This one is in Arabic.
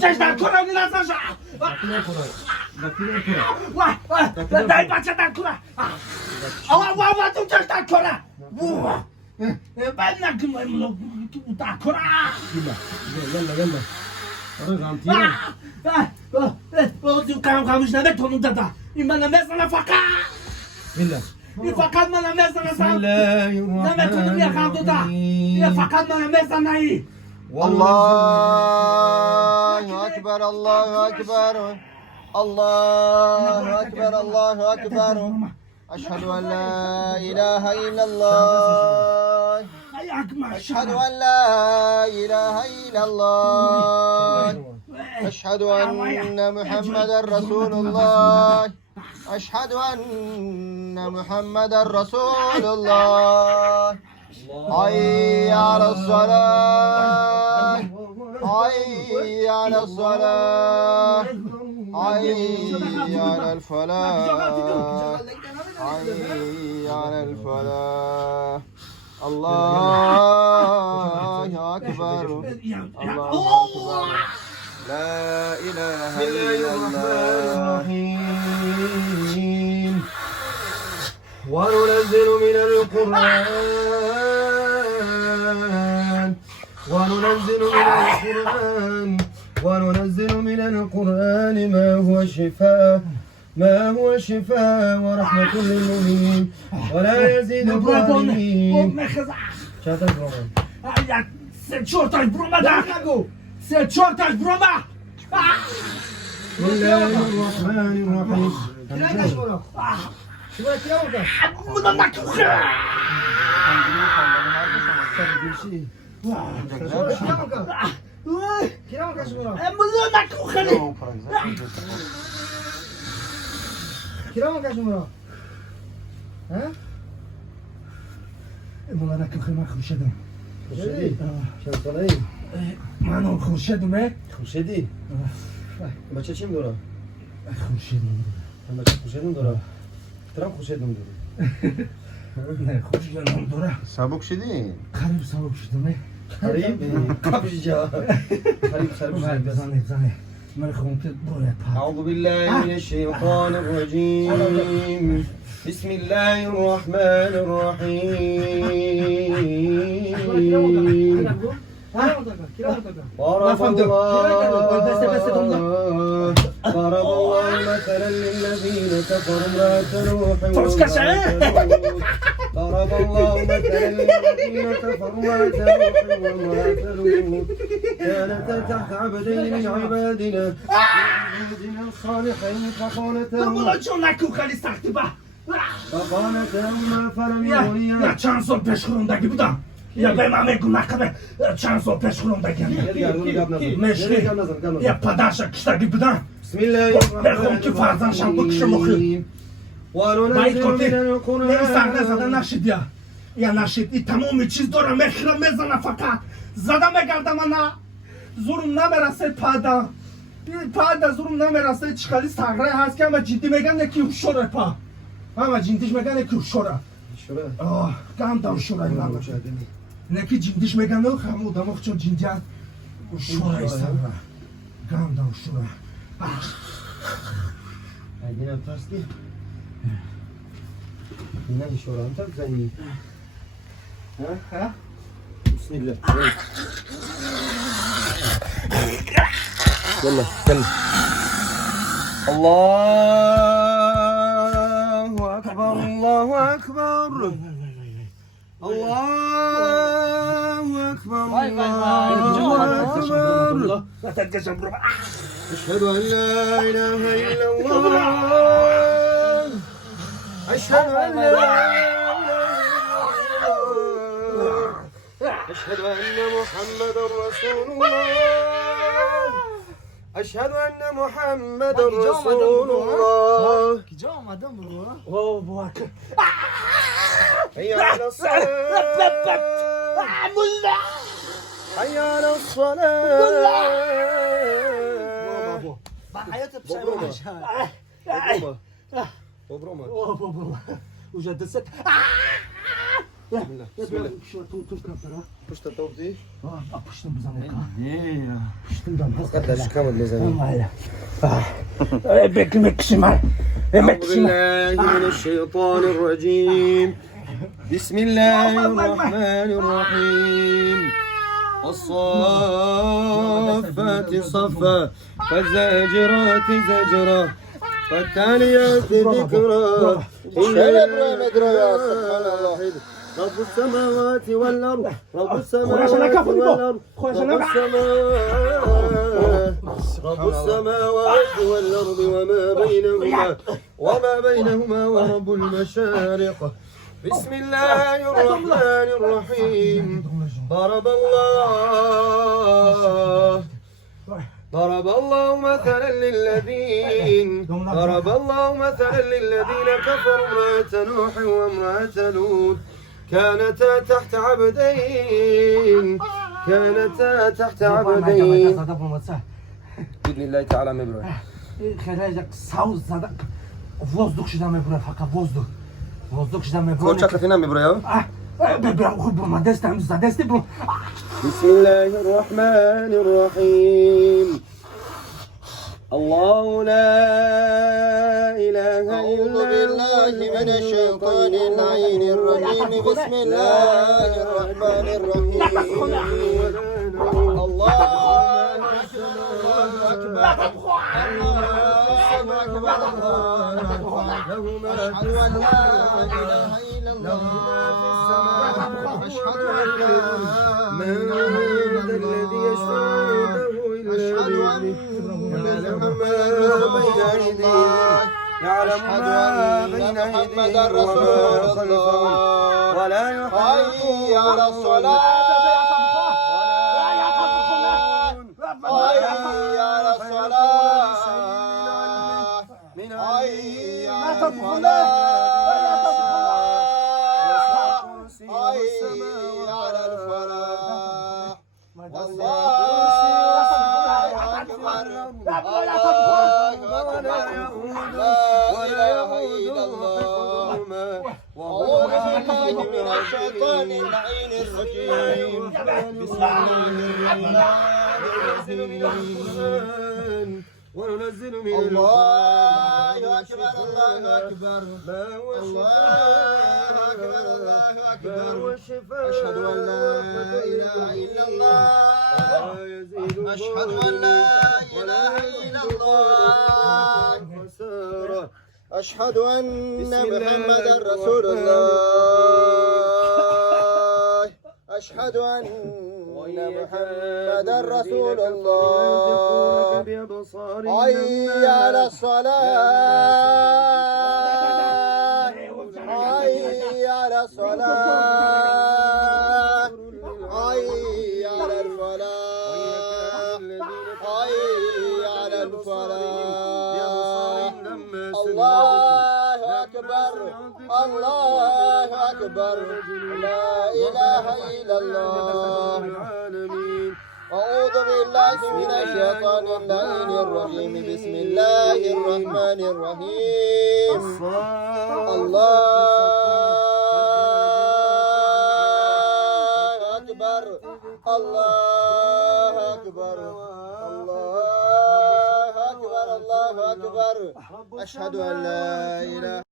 Cześć, na kurwa, nie na zarza! Daj patrzę na kurwa! Ała, tu cześć, na kurwa! Ben na kurwa! يلا Kalmış ne tonunda da. İmana mesela fakat. Bismillah. Fakat bana mesela sağ. Bismillahirrahmanirrahim. Demek onu yakaldı da. Fakat bana mesela iyi. Allahu Ekber, Allahu Ekber. Allahu Ekber, Allahu Ekber. Eşhedü en la ilahe illallah. Eşhedü en la ilahe illallah. Eşhedü enne Muhammeden Resulullah. Eşhedü enne Muhammeden Resulullah. Hayy ale's-salah. Hayy ale's-salah. Hayy alel-felah. Hayy alel-felah. Allahu Ekber. Allahu Ekber. La ilahe illallah. وننزل من القرآن وننزل من القرآن ما هو شفاء ورحمة للمؤمنين ولا يزيد الظالمين. Ciortaș broma da! Ciortaș broma! بسم الله الرحمن الرحيم. Buna nakıkı! Buna nakıkı! Buna nakıkı ma khurshedum. Mano khurshedum e? خورشیدی بچه چیم داره؟ Khurshedum. بچه خورشیدم داره ترام خورشیدم داره Ne khurshedum dora. Sabuk şidi. Qarib sabuk shidum e? قریب قبضجا قریب سر Zane. من خونت buraya pa. أعوذ بالله من الشيطان الرجيم بسم الله الرحمن الرحيم ضرب الله مثلا للذين كفروا امرأة نوح ضرب الله مثلا للذين كفروا امرأة نوح وامرأة لوط كانتا تحت عبدين من عبادنا الصالحين Buna çok nakıkı listakti ba. فخانتهما فلم يغنيا Ya çansol peşkurundaki bu da. Ya ben ame günah kadar çansol peşkurundaki. Meşri. Ya padaşa kıştaki bu da. بسم الله Berhum ki farzan şambuk şamukı. Bayit وننزل koti. من Ne القرآن istakne zada naşid ya. Ya naşid. İtamumi çiz dora mekra mezana fakat. Zada megardamana. Zurum namerase pada. Pada zurum namerase çıkali sagray haske ama ciddi megane ki uşora pa. Ama ciddi megane ki uşora. شورا Gam da uşora ina. Ne ki ciddi megane yok ama da mok çok ciddi. Uşora isabra. Gam da uşora. yine ters ki yine şura antar zani Ha? Bismillah يلا يلا الله أكبر الله أكبر الله أكبر الله أكبر أشهد أن لا إله إلا الله أشهد أن لا إله إلا الله أشهد أن محمدا رسول الله أشهد أن محمدا رسول الله Oh bu akı. حي على الصلاة Mulla. حي على الصلاة Bak hayatım bir şey Bobroma. olmuş. Bobroma. Bobroma. Oh baba. Uca deset. بسم الله Şuna tutun kapıra. push the top دي Apıştım bu zamana. ايه Apıştım da. قداش كامل ميزانية Vallahi. Beklemek için var. Yemek أعوذ için var. بالله من الشيطان الرجيم بسم الله الرحمن الرحيم الصافات صفا فالزاجرات زجرا فالتاليات ذكرا رب السماوات والأرض رب السماوات والأرض رب السماوات والأرض وما بينهما ورب المشارق بسم الله الرحمن الرحيم ضرب الله مثلا للذين كفروا امرأة نوح وامرأة لوط كانتا تحت عبدين بإذن الله تعالى مبرر Kıracak sağ zadak. Vozduk şuradan mı buraya fakat vozduk. Vozduk şuradan mı buraya. كوتشا فينا مبرر بسم الله الرحمن الرحيم الله لا إله إلا أعوذ بالله من الشيطان اللعين الرجيم بسم الله الرحمن الرحيم الله أشهد أن لا إله إلا الله أشهد أن لا من الذي يشفع أشهد أن يعلم ما بين أيديهم وما خلفهم ولا حي على الصلاة حي على الصلاة حي على الفلاح حي على الفلاح والله أكبر لا إله إلا الله أعوذ بالله من الشيطان اللعين الرجيم بسم الله وننزل من الله أكبر الله أكبر الله أكبر الله أكبر أشهد أن لا إله إلا الله أشهد أن لا إله إلا الله أشهد أن محمدا رسول الله أشهد أن محمدا رسول الله حي على الصلاة حي على الصلاة حي على الفلاح حي على الفلاح الله أكبر الله أكبر لا إله إلا الله أعوذ بالله من الشيطان اللعين الرجيم بسم الله الرحمن الرحيم الله أكبر الله أكبر الله أكبر الله أكبر أشهد أن لا إله